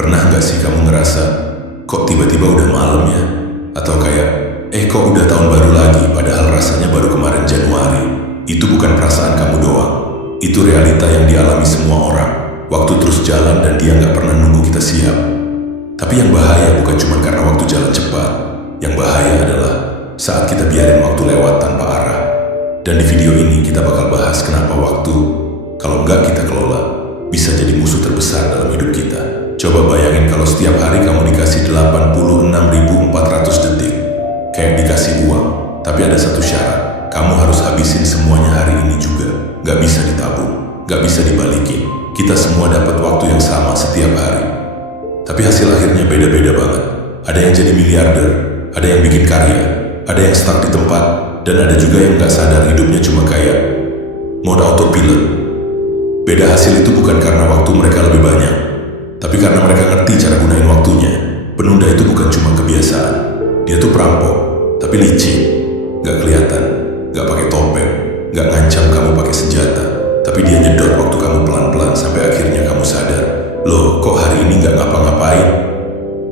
Pernah nggak sih kamu ngerasa, kok tiba-tiba udah malam ya? Atau kayak, kok udah tahun baru lagi, padahal rasanya baru kemarin Januari. Itu bukan perasaan kamu doang. Itu realita yang dialami semua orang. Waktu terus jalan dan dia nggak pernah nunggu kita siap. Tapi yang bahaya bukan cuma karena waktu jalan cepat. Yang bahaya adalah saat kita biarin waktu lewat tanpa arah. Dan di video ini kita bakal bahas kenapa waktu, kalau nggak kita kelola, bisa jadi musuh terbesar dalam hidup kita. Coba bayangin kalau setiap hari kamu dikasih 86.400 detik. Kayak dikasih uang, tapi ada satu syarat. Kamu harus habisin semuanya hari ini juga. Gak bisa ditabung, gak bisa dibalikin. Kita semua dapat waktu yang sama setiap hari. Tapi hasil akhirnya beda-beda banget. Ada yang jadi miliarder, ada yang bikin karya, ada yang stuck di tempat, dan ada juga yang gak sadar hidupnya cuma kayak mode autopilot. Beda hasil itu bukan karena waktu mereka lebih banyak, tapi karena mereka ngerti cara gunain waktunya. Penunda itu bukan cuma kebiasaan. Dia tuh perampok, tapi licin. Gak kelihatan, gak pakai topeng, gak ngancam kamu pakai senjata. Tapi dia nyedot waktu kamu pelan-pelan sampai akhirnya kamu sadar. Loh, kok hari ini gak ngapa-ngapain?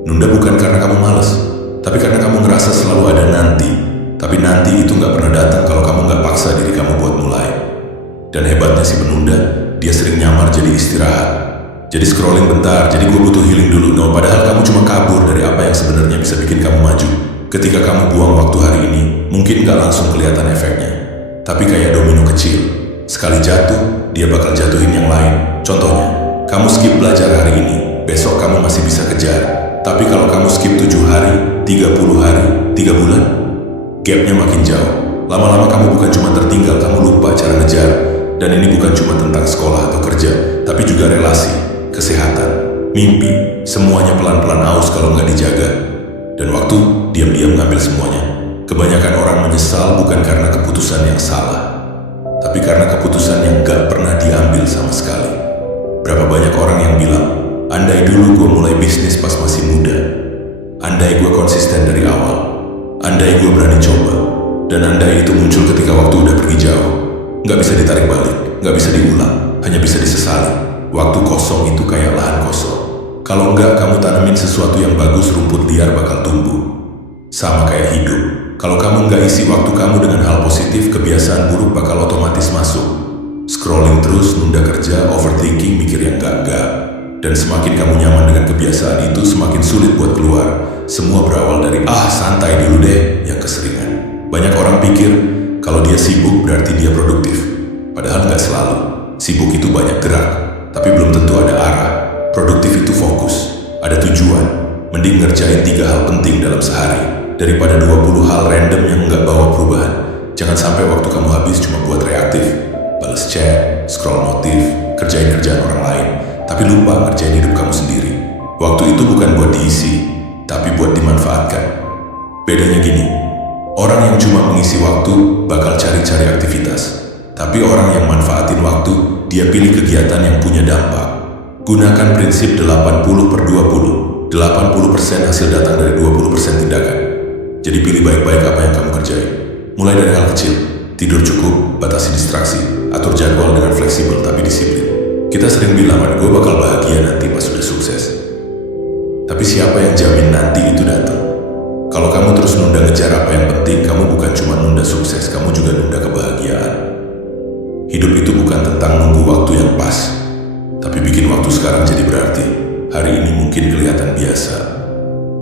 Nunda bukan karena kamu malas, tapi karena kamu ngerasa selalu ada nanti. Tapi nanti itu gak pernah datang kalau kamu gak paksa diri kamu buat mulai. Dan hebatnya si penunda, dia sering nyamar jadi istirahat. Jadi scrolling bentar, jadi gue butuh healing dulu. No, padahal kamu cuma kabur dari apa yang sebenarnya bisa bikin kamu maju. Ketika kamu buang waktu hari ini, mungkin gak langsung kelihatan efeknya. Tapi kayak domino kecil. Sekali jatuh, dia bakal jatuhin yang lain. Contohnya, kamu skip belajar hari ini, besok kamu masih bisa kejar. Tapi kalau kamu skip 7 hari, 30 hari, 3 bulan, gapnya makin jauh. Lama-lama kamu bukan cuma tertinggal, kamu lupa cara ngejar. Dan ini bukan cuma tentang sekolah atau kerja, tapi juga relasi, kesehatan, mimpi, semuanya pelan-pelan aus kalau nggak dijaga. Dan waktu diam-diam ngambil semuanya. Kebanyakan orang menyesal bukan karena keputusan yang salah, tapi karena keputusan yang nggak pernah diambil sama sekali. Berapa banyak orang yang bilang, andai dulu gue mulai bisnis pas masih muda, andai gue konsisten dari awal, andai gue berani coba, dan andai itu muncul ketika waktu udah pergi jauh. Nggak bisa ditarik balik, nggak bisa diulang, hanya bisa disesali. Waktu kosong itu kayak lahan kosong. Kalau nggak kamu tanamin sesuatu yang bagus, rumput liar bakal tumbuh. Sama kayak hidup. Kalau kamu nggak isi waktu kamu dengan hal positif, kebiasaan buruk bakal otomatis masuk. Scrolling terus, nunda kerja, overthinking, mikir yang enggak. Dan semakin kamu nyaman dengan kebiasaan itu, semakin sulit buat keluar. Semua berawal dari, santai dulu deh, yang keseringan. Banyak orang pikir, kalau dia sibuk berarti dia produktif. Padahal nggak selalu. Sibuk itu banyak gerak, tapi belum tentu ada arah. Produktif itu fokus, ada tujuan. Mending ngerjain 3 hal penting dalam sehari, daripada 20 hal random yang nggak bawa perubahan. Jangan sampai waktu kamu habis cuma buat reaktif. Balas chat, scroll notif, kerjain kerjaan orang lain, tapi lupa ngerjain hidup kamu sendiri. Waktu itu bukan buat diisi, tapi buat dimanfaatkan. Bedanya gini, orang yang cuma mengisi waktu bakal cari-cari aktivitas. Tapi orang yang manfaatin waktu, dia pilih kegiatan yang punya dampak. Gunakan prinsip 80/20. 80% hasil datang dari 20% tindakan. Jadi pilih baik-baik apa yang kamu kerjain. Mulai dari hal kecil, tidur cukup, batasi distraksi, atur jadwal dengan fleksibel tapi disiplin. Kita sering bilang, gue bakal bahagia nanti pas sudah sukses. Tapi siapa yang jamin nanti itu datang? Kalau kamu terus nunda ngejar apa yang penting, kamu bukan cuma nunda sukses, kamu juga nunda kebahagiaan. Hidup itu bukan tentang nunggu waktu yang pas, tapi bikin waktu sekarang jadi berarti. Hari ini mungkin kelihatan biasa,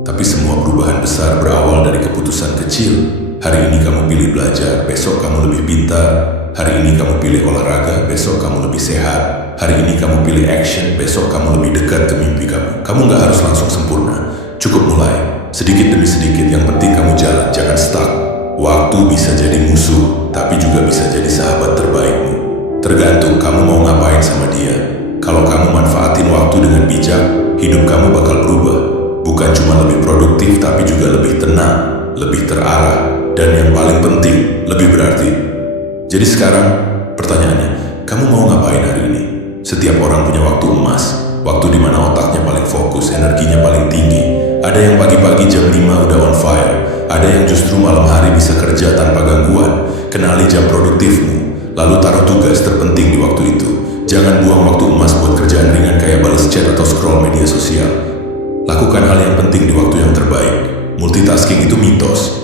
tapi semua perubahan besar berawal dari keputusan kecil. Hari ini kamu pilih belajar, besok kamu lebih pintar. Hari ini kamu pilih olahraga, besok kamu lebih sehat. Hari ini kamu pilih action, besok kamu lebih dekat ke mimpi kamu. Kamu gak harus langsung sempurna, cukup mulai. Sedikit demi sedikit, yang penting kamu jalan, jangan stuck. Waktu bisa jadi musuh, tapi juga bisa jadi sahabat terbaikmu. Tergantung kamu mau ngapain sama dia. Kalau kamu manfaatin waktu dengan bijak, hidup kamu bakal berubah. Bukan cuma lebih produktif, tapi juga lebih tenang, lebih terarah, dan yang paling penting, lebih berarti. Jadi sekarang, pertanyaannya, kamu mau ngapain hari ini? Setiap orang punya waktu emas, waktu di mana otaknya paling fokus, energinya paling tinggi. Ada yang pagi-pagi jam 5 udah on fire, ada yang justru malam hari bisa kerja tanpa gangguan. Kenali jam produktifmu, lalu taruh tugas terpenting di waktu itu. Jangan buang waktu emas buat kerjaan ringan kayak balas chat atau scroll media sosial. Lakukan hal yang penting di waktu yang terbaik. Multitasking itu mitos.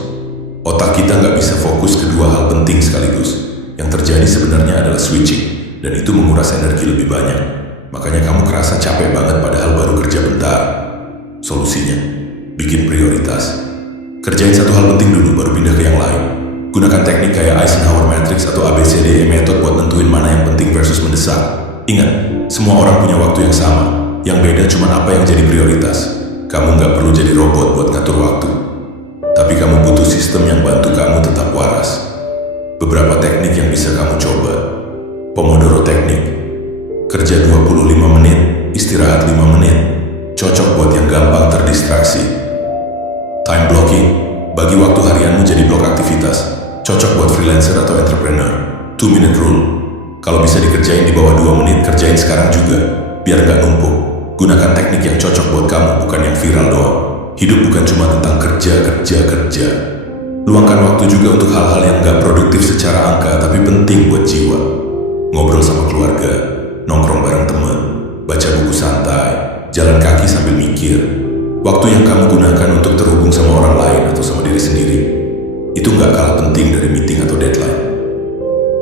Otak kita nggak bisa fokus kedua hal penting sekaligus. Yang terjadi sebenarnya adalah switching, dan itu menguras energi lebih banyak. Makanya kamu kerasa capek banget padahal baru kerja bentar. Solusinya, bikin prioritas. Kerjain satu hal penting dulu, baru pindah ke yang lain. Gunakan teknik kayak Eisenhower Matrix atau ABCDE Method buat nentuin mana yang penting versus mendesak. Ingat, semua orang punya waktu yang sama. Yang beda cuma apa yang jadi prioritas. Kamu nggak perlu jadi robot buat ngatur waktu. Tapi kamu butuh sistem yang bantu kamu tetap waras. Beberapa teknik yang bisa kamu coba. Pomodoro Teknik. Kerja 25 menit, istirahat 5 menit. Cocok buat yang gampang terdistraksi. Time blocking. Bagi waktu harianmu jadi blok aktivitas. Cocok buat freelancer atau entrepreneur. 2-minute rule. Kalau bisa dikerjain di bawah 2 menit, kerjain sekarang juga. Biar nggak numpuk. Gunakan teknik yang cocok buat kamu, bukan yang viral doang. Hidup bukan cuma tentang kerja. Luangkan waktu juga untuk hal-hal yang nggak produktif secara angka, tapi penting buat jiwa. Ngobrol sama keluarga, nongkrong bareng teman, baca buku santai, jalan kaki sambil mikir. Waktu yang kamu gunakan untuk terhubung sama orang lain atau sama diri sendiri, itu nggak kalah penting dari meeting atau deadline.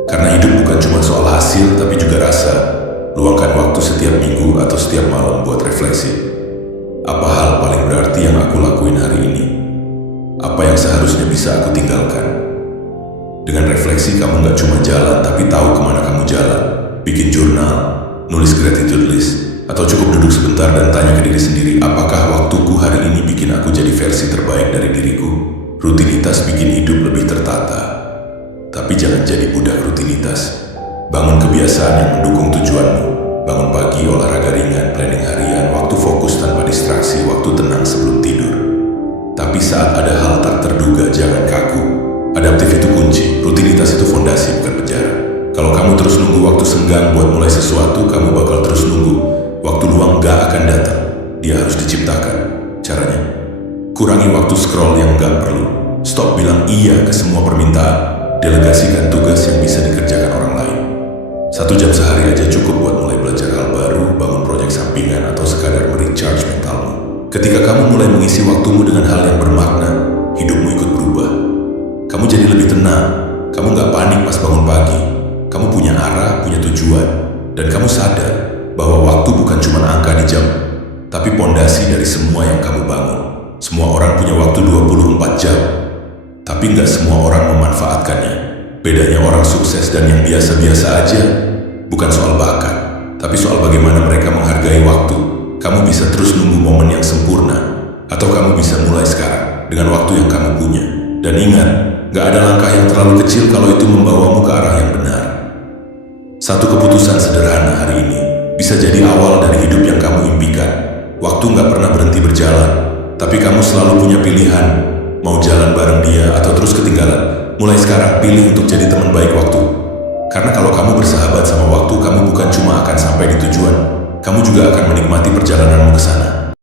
Karena hidup bukan cuma soal hasil, tapi juga rasa. Luangkan waktu setiap minggu atau setiap malam buat refleksi. Apa hal paling berarti yang aku lakuin hari ini? Apa yang seharusnya bisa aku tinggalkan? Dengan refleksi kamu nggak cuma jalan, tapi tahu kemana kamu jalan. Bikin jurnal, nulis gratitude list, atau cukup duduk sebentar dan tanya ke diri sendiri, apakah waktuku hari ini bikin aku jadi versi terbaik dari diriku? Rutinitas bikin hidup lebih tertata. Tapi jangan jadi budak rutinitas. Bangun kebiasaan yang mendukung tujuanmu. Bangun pagi, olahraga ringan, planning harian, waktu fokus tanpa distraksi, waktu tenang sebelum tidur. Tapi saat ada hal tak terduga, jangan kaku. Adaptif itu kunci, rutinitas itu fondasi, bukan penjara. Kalau kamu terus nunggu waktu senggang buat mulai sesuatu, kamu bakal terus nunggu. Waktu luang gak akan datang, dia harus diciptakan. Caranya, kurangi waktu scroll yang gak perlu. Stop bilang iya ke semua permintaan. Delegasikan tugas yang bisa dikerjakan orang lain. 1 jam sehari aja cukup buat mulai belajar hal baru, bangun proyek sampingan, atau sekadar merecharge mentalmu. Ketika kamu mulai mengisi waktumu dengan hal yang bermakna, hidupmu ikut berubah. Kamu jadi lebih tenang, kamu gak panik pas bangun pagi. Kamu punya arah, punya tujuan, dan kamu sadar bahwa waktu bukan cuma angka di jam, tapi pondasi dari semua yang kamu bangun. Semua orang punya waktu 24 jam, tapi gak semua orang memanfaatkannya. Bedanya orang sukses dan yang biasa-biasa aja bukan soal bakat, tapi soal bagaimana mereka menghargai waktu. Kamu bisa terus nunggu momen yang sempurna, atau kamu bisa mulai sekarang dengan waktu yang kamu punya. Dan ingat, gak ada langkah yang terlalu kecil kalau itu membawamu ke arah yang benar. Satu keputusan sederhana hari ini bisa jadi awal dari hidup yang kamu impikan. Waktu gak pernah berhenti berjalan, tapi kamu selalu punya pilihan, mau jalan bareng dia atau terus ketinggalan. Mulai sekarang, pilih untuk jadi teman baik waktu. Karena kalau kamu bersahabat sama waktu, kamu bukan cuma akan sampai di tujuan, kamu juga akan menikmati perjalananmu ke sana.